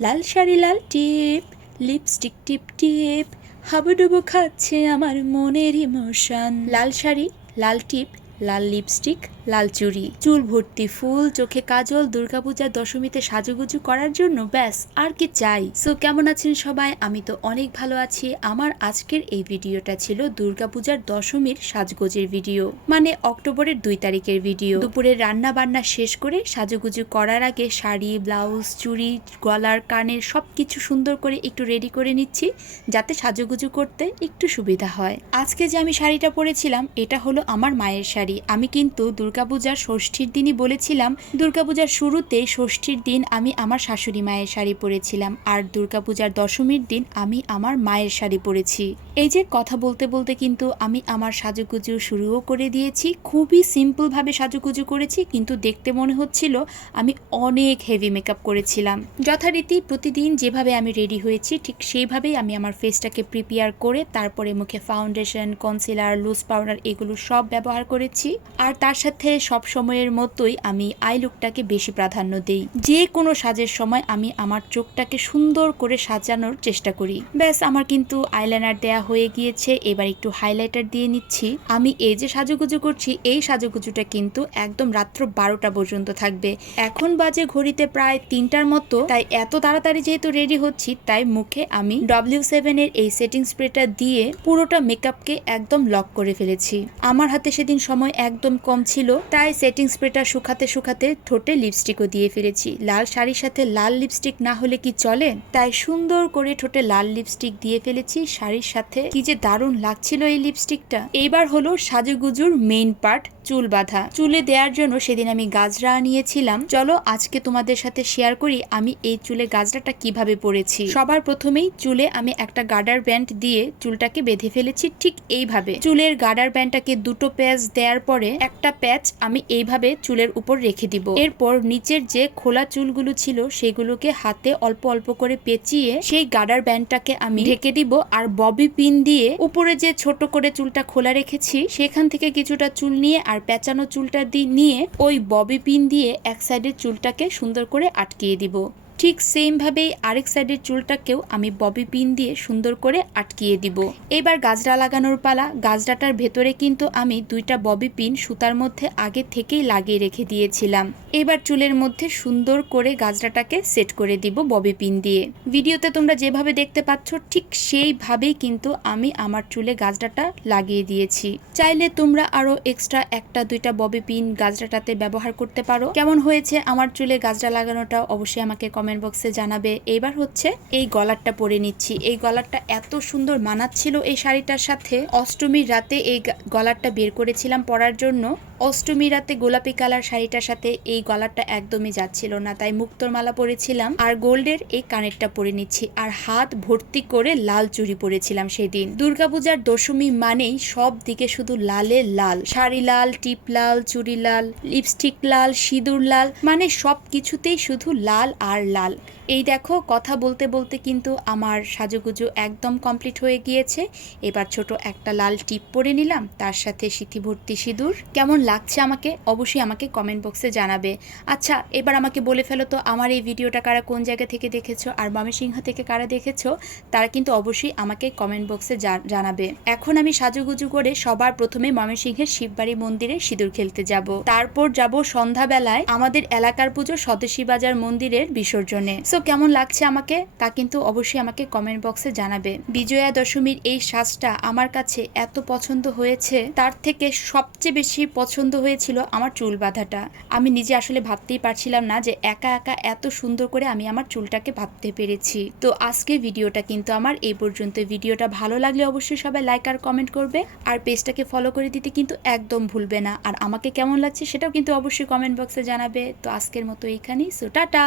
লাল শাড়ি, লাল টিপ, লিপস্টিক টিপ টিপ, হাবুডুবু খাচ্ছে আমার মনের ইমোশন লাল শাড়ি, লাল টিপ লাল লিপস্টিক, লাল চুড়ি। চুল ভর্তি ফুল, চোখে কাজল, দুর্গাপূজার দশমীতে সাজুগুজু করার জন্য ব্যাস, আর কি চাই। সো কেমন আছেন সবাই? আমি তো অনেক ভালো আছি। আমার আজকের এই ভিডিওটা ছিল দুর্গাপূজার দশমীর সাজগোজের ভিডিও মানে অক্টোবরের দুই তারিখের ভিডিও। দুপুরে রান্না বান্না শেষ করে সাজুগুজু করার আগে শাড়ি, ব্লাউজ, চুড়ি, গলার কানের সব কিছু সুন্দর করে একটু রেডি করে নিচ্ছি, যাতে সাজুগুজু করতে একটু সুবিধা হয়। আজকে যে আমি শাড়িটা পরেছিলাম, এটা হলো আমার মায়ের শাড়ি। আমি কিন্তু দুর্গাপূজার ষষ্ঠীর দিনই বলেছিলাম, দুর্গাপূজার শুরুতে ষষ্ঠীর দিন আমি আমার শাশুড়ি মায়ের শাড়ি পরেছিলাম আর দুর্গাপূজার দশমীর দিন আমি আমার মায়ের শাড়ি পরেছি। এই যে কথা বলতে বলতে কিন্তু আমি আমার সাজুগুজু শুরুও করে দিয়েছি, খুবই সিম্পলভাবে সাজুগুজু করেছি কিন্তু দেখতে মনে হচ্ছিল আমি অনেক হেভি মেকআপ করেছিলাম। যথারীতি প্রতিদিন যেভাবে আমি রেডি হয়েছি ঠিক সেইভাবেই আমি আমার ফেসটাকে প্রিপেয়ার করে তারপরে মুখে ফাউন্ডেশন, কনসিলার, লুজ পাউডার এগুলো সব ব্যবহার করেছি। আর তার সাথে সব সময়ের মতোই আমি আই লুকটাকে বেশি প্রাধান্য দেই। যে কোনো সাজের সময় আমি আমার চোখটাকে সুন্দর করে সাজানোর চেষ্টা করি। ব্যাস, আমার কিন্তু আইলাইনার দেয়া হয়ে গিয়েছে। এবার একটু হাইলাইটার দিয়ে নিচ্ছি। আমি এই যে সাজুগুজু করছি, এই সাজুগুজুটা কিন্তু একদম রাত্র বারোটা পর্যন্ত থাকবে। এখন বাজে ঘড়িতে প্রায় তিনটার মতো। তাই এত তাড়াতাড়ি যেহেতু রেডি হচ্ছি, তাই মুখে আমি ডব্লিউ সেভেনের এই সেটিং স্প্রেটা দিয়ে পুরোটা মেকআপকে একদম লক করে ফেলেছি। আমার হাতে সেদিন সময় একদম কম ছিল, তাই সেটিং স্প্রেটা শুকাতে শুকাতে ঠোঁটে লিপস্টিকও দিয়ে ফেলেছি। লাল শাড়ির সাথে লাল লিপস্টিক না হলে কি চলে? তাই সুন্দর করে ঠোঁটে লাল লিপস্টিক দিয়ে ফেলেছি। শাড়ির সাথে কি যে দারুণ লাগছিল এই লিপস্টিকটা এইবার হলো সাজুগুজুর মেইন পার্ট চুল বাঁধা। চুলে দেওয়ার জন্য সেদিন আমি গাজরা নিয়েছিলাম চলো, আজকে তোমাদের সাথে শেয়ার করি আমি এই চুলে গাজরাটা কীভাবে পরেছি সবার প্রথমেই চুলে আমি একটা গার্ডার ব্যান্ড দিয়ে চুলটাকে বেঁধে ফেলেছি ঠিক এইভাবে। চুলের গার্ডার ব্যান্ডটাকে দুটো প্যাচ দেওয়ার পরে একটা প্যাচ আমি এইভাবে চুলের উপর রেখে দিব। এরপর নিচের যে খোলা চুলগুলো ছিল সেগুলোকে হাতে অল্প অল্প করে পেঁচিয়ে সেই গার্ডার ব্যান্ডটাকে আমি ঢেকে দিব আর ববি পিন দিয়ে উপরে যে ছোট করে চুলটা খোলা রেখেছি সেখান থেকে কিছুটা চুল নিয়ে আর পেঁচানো চুলটা দিয়ে নিয়ে ওই ববি পিন দিয়ে এক সাইডের চুলটাকে সুন্দর করে আটকিয়ে দিব। ঠিক সেমভাবেই আরেক সাইডের চুলটাকেও আমি ববি পিন দিয়ে সুন্দর করে আটকিয়ে দিব। এবার গাজরা লাগানোর পালা গাজরাটার ভেতরে কিন্তু আমি দুইটা ববি পিন সুতার মধ্যে আগে থেকেই লাগিয়ে রেখে দিয়েছিলাম। এবার চুলের মধ্যে সুন্দর করে গাজরাটাকে সেট করে দিব ববি পিন দিয়ে। ভিডিওতে তোমরা যেভাবে দেখতে পাচ্ছ, ঠিক সেইভাবেই কিন্তু আমি আমার চুলে গাজরাটা লাগিয়ে দিয়েছি। চাইলে তোমরা আরও এক্সট্রা একটা, দুইটা ববি পিন গাজরাটাতে ব্যবহার করতে পারো। কেমন হয়েছে আমার চুলে গাজরা লাগানোটা অবশ্যই আমাকে কমেন্ট বক্সে জানাবে। এবার হচ্ছে এই গলারটা পরে নিচ্ছি। এই গলারটা এত সুন্দর মানাচ্ছিল এই শাড়িটার সাথে। অষ্টমীর রাতে এই গলারটা বের করেছিলাম পরার জন্য। অষ্টমী রাতে গোলাপি কালার শাড়িটার সাথে এই গলারটা একদমই যাচ্ছিল না, তাই মুক্তোর মালা পরেছিলাম আর গোল্ডের এই কানেরটা পরে নিচ্ছি আর হাত ভর্তি করে লাল চুড়ি পরেছিলাম সেদিন। দুর্গাপূজার দশমী মানেই সব দিকে শুধু লালে লাল, শাড়ি লাল, টিপ লাল, চুড়ি লাল, লিপস্টিক লাল, সিঁদুর লাল মানে সব কিছুতেই শুধু লাল আর লাল। এই দেখো, কথা বলতে বলতে কিন্তু আমার সাজুগুজু একদম কমপ্লিট হয়ে গিয়েছে। এবার ছোট একটা লাল টিপ পরে নিলাম, তার সাথে সিথি ভর্তি সিঁদুর। কেমন লাগছে আমাকে, অবশ্যই আমাকে কমেন্ট বক্সে জানাবে। আচ্ছা এবার আমাকে বলে ফেলো তো, আমার এই ভিডিওটা কারা কোন জায়গা থেকে দেখেছ আর ময়মনসিংহ থেকে কারা দেখেছ, তারা কিন্তু অবশ্যই আমাকে কমেন্ট বক্সে জানাবে। এখন আমি সাজুগুজু করে সবার প্রথমে ময়মনসিংহের শিববাড়ি মন্দিরে সিঁদুর খেলতে যাব। তারপর যাব সন্ধ্যাবেলায় আমাদের এলাকার পুজো স্বদেশী বাজার মন্দিরের বিসর্জনে। সো কেমন লাগছে আমাকে? তা কিন্তু অবশ্যই আমাকে কমেন্ট বক্সে জানাবে। বিজয়া দশমীর এই সাজটা আমার কাছে এত পছন্দ হয়েছে, তার থেকে সবচেয়ে বেশি পছন্দ হয়েছিল আমার চুল বাঁধাটা। আমি নিজে আসলে ভাবতেই পারছিলাম না যে একা একা এত সুন্দর করে আমি আমার চুলটাকে ভাবতে পেরেছি। তো আজকে ভিডিওটা কিন্তু আমার এই পর্যন্ত। ভিডিওটা ভালো লাগলে অবশ্যই সবাই লাইক আর কমেন্ট করবে। আর পেজটাকে ফলো করে দিতে কিন্তু একদম ভুলবে না। আর আমাকে কেমন লাগছে সেটাও কিন্তু অবশ্যই কমেন্ট বক্সে জানাবে। তো আজকের মতো এইখানেই। So tata